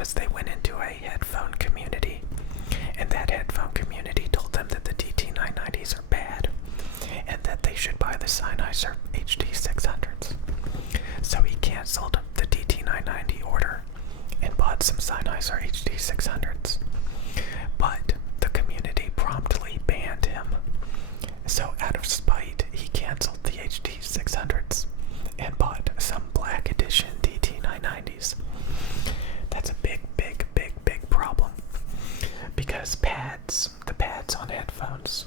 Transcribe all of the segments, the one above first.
because they went into a headphone community, and that headphone community told them that the DT990s are bad, and that they should buy the Sennheiser HD600s. So he canceled the DT990 order and bought some Sennheiser HD600s. But the community promptly banned him. So out of spite, he canceled the HD600s and bought some black edition DT990s. That's a big problem. Because the pads on headphones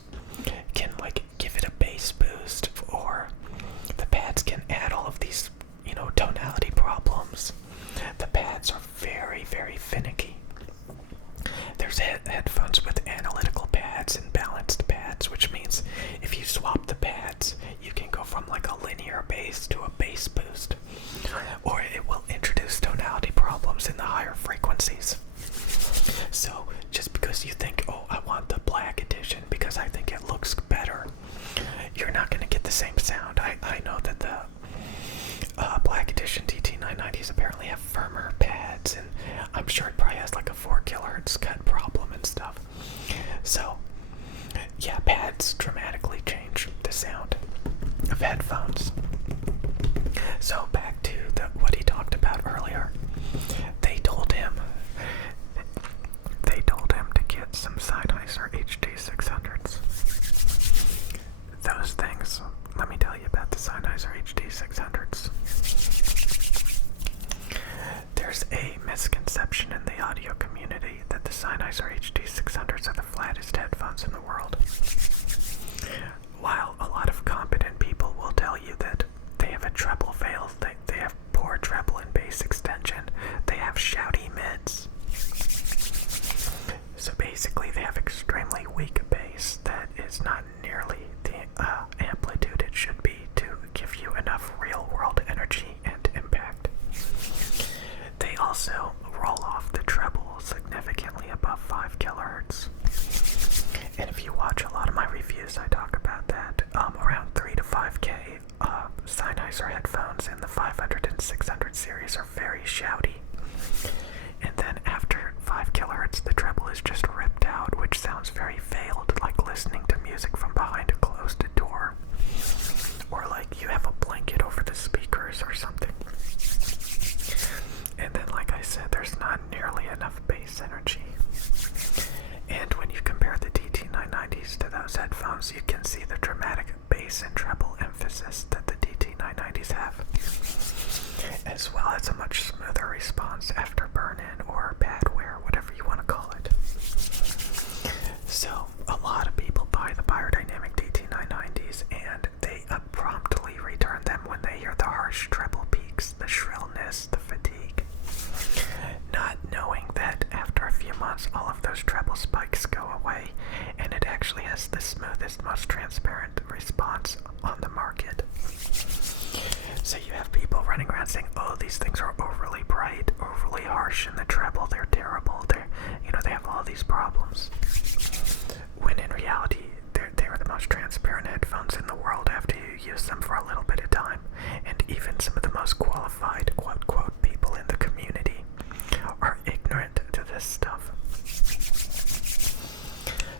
can give it a bass boost, or the pads can add all of these, tonality problems. The pads are very finicky. There's headphones with analytical pads and balanced pads, which means if you swap the pads, you can go from a linear bass to a bass boost, or it will introduce tonality problems in the higher frequencies. So just because you think, oh, I want the black edition because I think it looks better, you're not going to get the same sound. I know that the black edition DT990s apparently have firmer pads, and I'm sure it probably has a 4 kHz cut problem and stuff. So yeah, pads dramatically change the sound of headphones. So back to what he talked about earlier. They told him to get some Sennheiser HD600s. Those things, let me tell you about the Sennheiser HD600s. There's a misconception in the audio community that the Sennheiser HD600s are the flattest headphones in the world. While a lot of competent people will tell you that they have a treble veil, they have poor treble and bass extension, they have shouty mids. So basically they have extremely weak bass that is not nearly the amplitude it should be to give you enough real-world energy and impact. They also roll off the treble significantly above 5 kHz. And if you watch a lot of my reviews, I talk about that. Around 3 to 5K Sennheiser headphones in the 500 and 600 series are very shouty. And then after 5 kHz, the treble is just ripped out, which sounds very veiled, like listening to music from behind a closed door. Or like you have a blanket over the speakers or something. And then, like I said, there's not nearly enough bass energy. And when you compare the DT990s to those headphones, you can see the dramatic bass and treble emphasis that the DT990s have, as well as a much smoother response after burn-in or bad wear, whatever you want to call it. So a lot of people buy the biodynamic DT990s, and they promptly return them when they hear the harsh treble peaks, the shrillness, the fatigue, not knowing that after a few months all of those treble spikes go away, and it actually has the smoothest, most transparent response on the market. So you have people running around saying, oh, these things are overly bright, overly harsh in the treble, they're terrible, they have all these problems. When in reality, they're the most transparent headphones in the world after you use them for a little bit of time. And even some of the most qualified, quote, people in the community are ignorant to this stuff.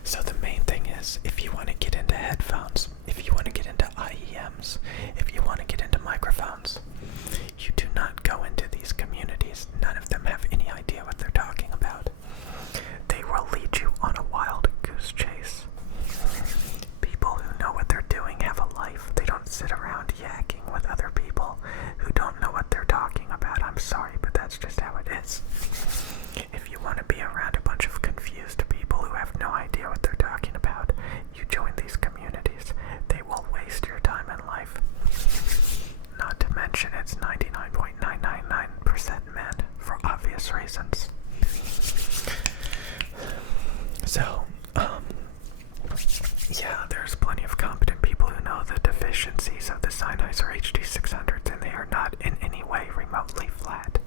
So the main thing is, if you want to get into headphones, if you want to get into IEMs, if you want to get into microphones, you do not go into these communities. None of them have any idea what they're talking about. They will lead you on a wild goose chase. People who know what they're doing have a life. They don't sit around yakking with other people who don't know what they're talking about. I'm sorry, but that's just how it is. If you want to be around a bunch of confused people who have no idea what they're talking about, you join these communities. They will waste your time in life. Not to mention it's 99.999% men, for obvious reasons. So, yeah, there's plenty of competent people who know the deficiencies of the Sennheiser HD600s, and they are not in any way remotely flat.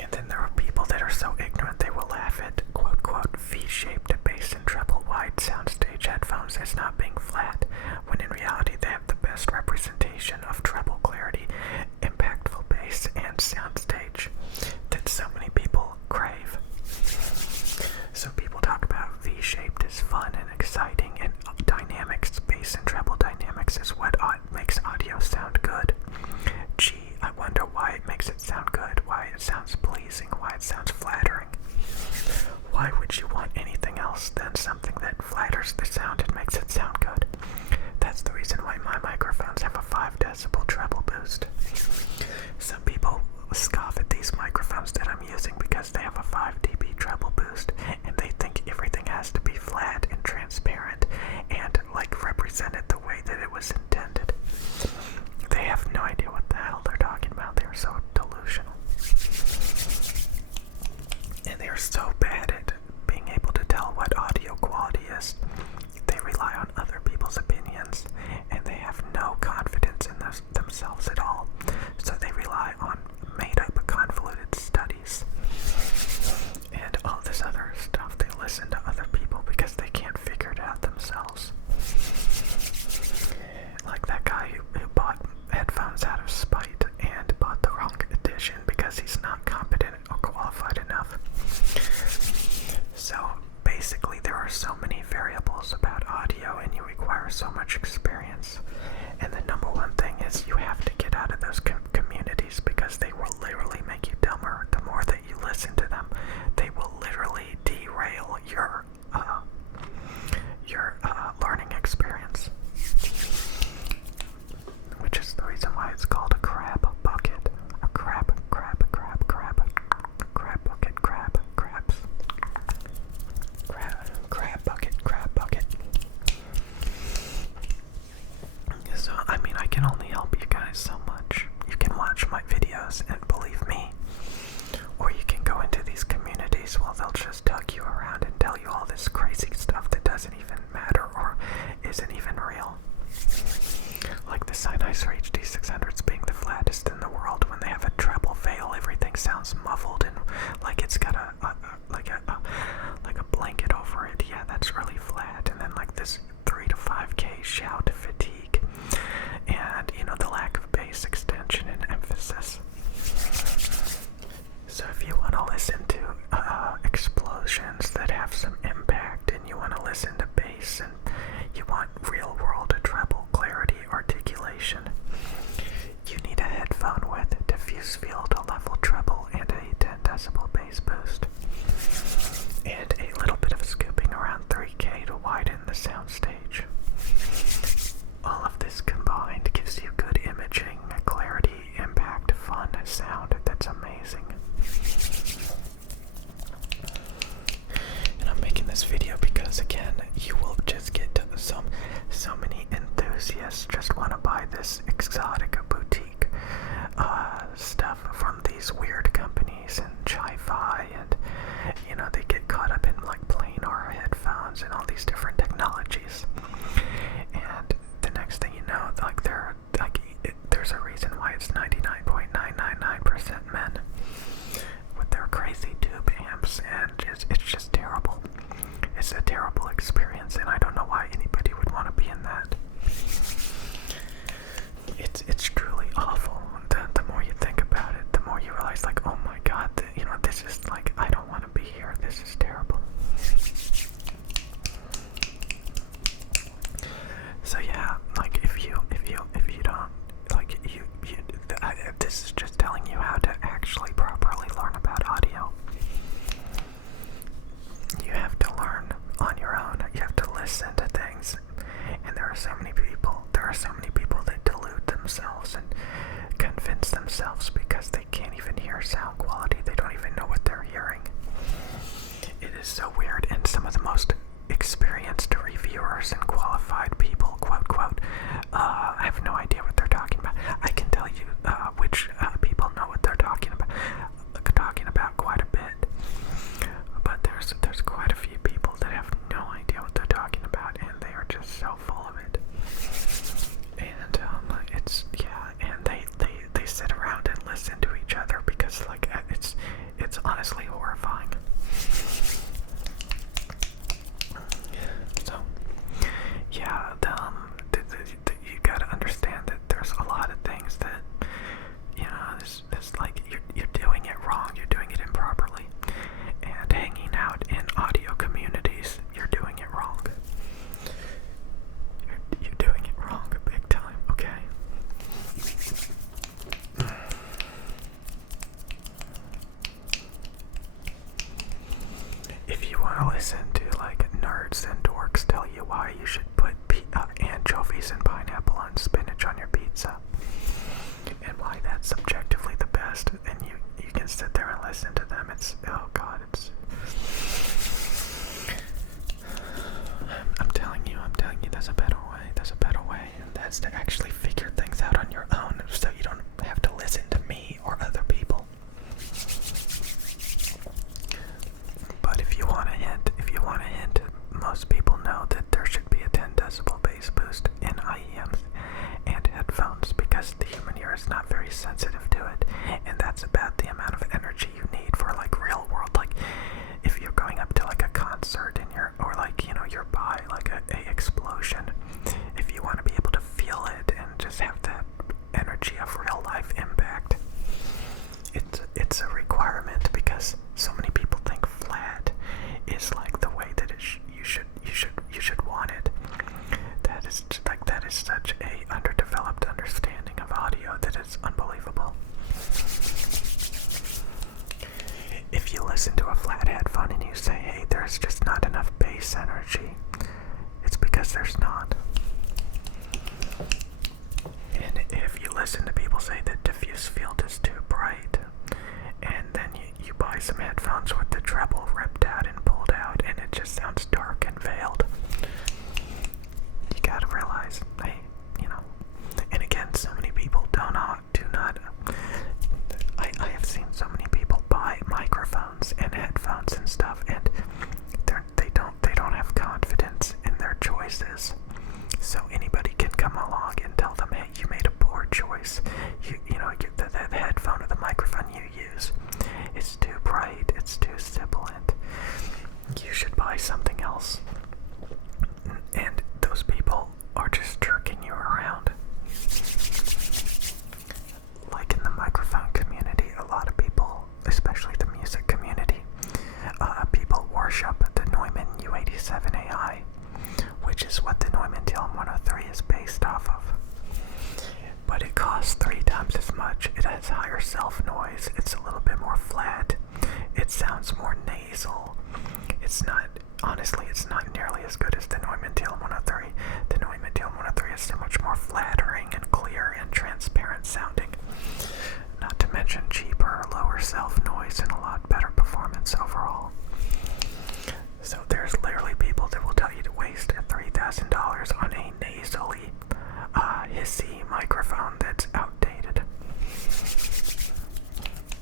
And then there are people that are so ignorant they will laugh at quote V-shaped bass and treble wide soundstage headphones as not being flat, when in reality they have the best representation of treble clarity, impactful bass, and soundstage that so many why would you want anything else than something that flatters the sound and makes it sound good? That's the reason why my microphones have a 5 decibel treble boost. Some people scoff at these microphones that I'm using because they have a 5 dB treble boost, and they think everything has to be flat and transparent and like represented the way that it was intended. They have no idea what the hell they're talking about. They're so delusional. And they're so bad at being able to tell what audio quality is. They rely on other people's opinions, and they have no confidence in themselves at all. So they rely on made-up, convoluted studies and all this other stuff. They listen to other people because they can't figure it out themselves. Like that guy who bought headphones out of spite and bought the wrong edition because he's not competent or qualified enough. So basically there are so many variables about audio, and you require so much experience. And the number one thing is you have to get out of those communities, because they will literally make you dumber the more that you listen to them. They will literally derail your learning experience. Which is the reason why it's called a crab bucket. A crab bucket, crabs. Crab bucket. So, I mean, I can only help you guys so much. You can watch my videos and believe me. Or you can go into these communities, well, they'll just tug you around and tell you all this crazy stuff that doesn't even matter or isn't even real. Like the Sennheiser HD600s being the flattest in the world. When they have a treble veil, everything sounds muffled and like it's got a blanket over it. Yeah, that's really flat. And then like this 3 to 5K shout fatigue, and the lack of bass extension and emphasis. So if you want to listen to explosions that have some impact, and you want to listen to bass, and you want real world treble clarity, articulation, you need a headphone with diffuse field, a level treble, and a 10 decibel bass boost, and a little bit of scooping around 3K to widen the soundstage. All of this combined gives you good imaging, clarity, impact, fun, sound that's amazing. And I'm making this video because, again, you will just get so many enthusiasts just want to buy this exotic boutique stuff from these weird companies and Chi-Fi, and they get caught up in like planar headphones and all these different technologies. And the next thing you know, there's a reason why it's 99.999% men with their crazy tube amps, and it's just terrible. It's a terrible experience, and I don't know why anybody would want to be in that. It's truly awful. The more you think about it, the more you realize, like, oh my god, this is like, I don't want to be here. This is terrible. So yeah, like if you don't like this is just telling you how to actually properly learn about audio. You have to learn on your own. You have to listen to things, and there are so many people that delude themselves and convince themselves because they can't even hear sound quality. They don't even know what they're hearing. It is so weird, and some of the most experienced reviewers and qualified people, quote, have no idea what they're talking about. I can tell you which people know what they're talking about quite a bit, but there's quite a few people that have no idea what they're talking about, and they are just so full of it. And and they sit around and listen to each other because like it's honestly horrifying. listen to like nerds and dorks tell you why you should put anchovies and pineapple and spinach on your pizza, and why that's subjectively the best, and you can sit there and listen to them. It's, oh god, it's, I'm telling you, there's a better way, and that's to actually figure things out on your own, so you don't have to listen to me or other people. But if you want a hint, most people know that there should be a 10 decibel bass boost in IEMs and headphones, because the human ear is not very sensitive to it, and that's about the amount of energy you need for like real world, like if you're going up to like a concert and you're by like a explosion, if you want to be able to feel it and just have that energy of real life impact, it's a requirement, because so many people think flat is like the way that you should want it. That is such a underdeveloped understanding of audio that is unbelievable. If you listen to a flat headphone and you say, hey, there's just not enough bass energy, it's because there's not. And if you listen to people say that diffuse field is too bright, and then you buy some headphones with the treble ripped out and pulled out, and it just sounds dark and veiled, you gotta realize, hey, and again, so many people do not, I have seen so many people buy microphones and headphones and stuff, and they don't have confidence in their choices. So anybody can come along and tell them, hey, you made a poor choice. The headphone or the microphone you use is too bright, it's too sibilant. You should buy something else. And those people are just jerking you around. Like in the microphone community, a lot of people, especially the music community, people worship the Neumann U87AI, which is what the Neumann TL103 is based off of. But it costs 3 times as much. It has higher self-noise. It's a little bit more flat. It sounds more nasal. Honestly, it's not nearly as good as the Neumann TL103. The Neumann TL103 is so much more flattering and clear and transparent sounding. Not to mention cheaper, lower self-noise, and a lot better performance overall. So there's literally people that will tell you to waste $3,000 on a nasally, hissy microphone that's outdated.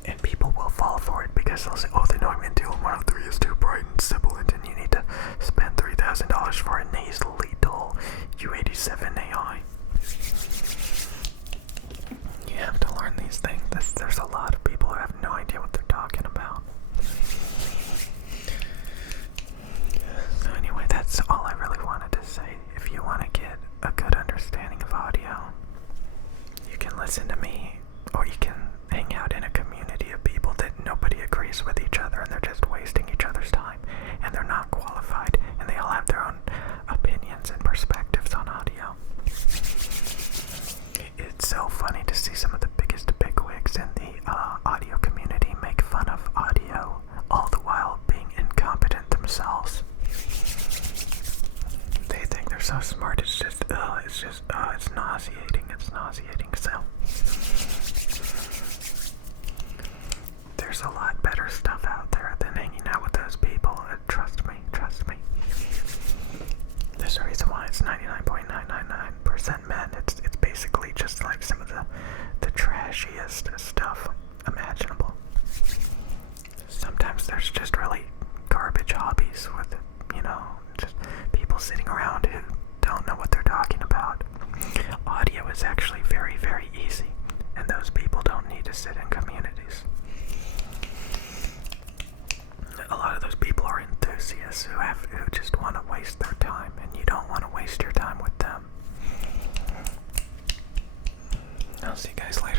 And people will fall for it because they'll say, oh, the Neumann TL103 is too bright and sibilant, and you need to spend $3,000 for a nasally dull U87AI. You have to learn these things. There's a lot of people who have no idea what they're talking about. So anyway, that's all I really wanted to say. If you want to get a good understanding of audio, you can listen to me, or you can hang out in a community of people that nobody agrees with each other, and they're just wasting each other's time, and they're not qualified, and they all have their own opinions and perspectives on audio. It's so funny to see some of the biggest bigwigs in the audio community make fun of audio, all the while being incompetent themselves. They think they're so smart, it's nauseating, so there's a lot better stuff out there than hanging out with those people, trust me. There's a reason why it's 99.999% men. It's basically just like some of the trashiest stuff imaginable. Sometimes there's just really garbage hobbies with, just people sitting around who don't know what they're talking about. Audio is actually very, very easy, and those people don't need to sit in communities. A lot of those people are enthusiasts who just want to waste their time, and you don't want to waste your time with them. I'll see you guys later.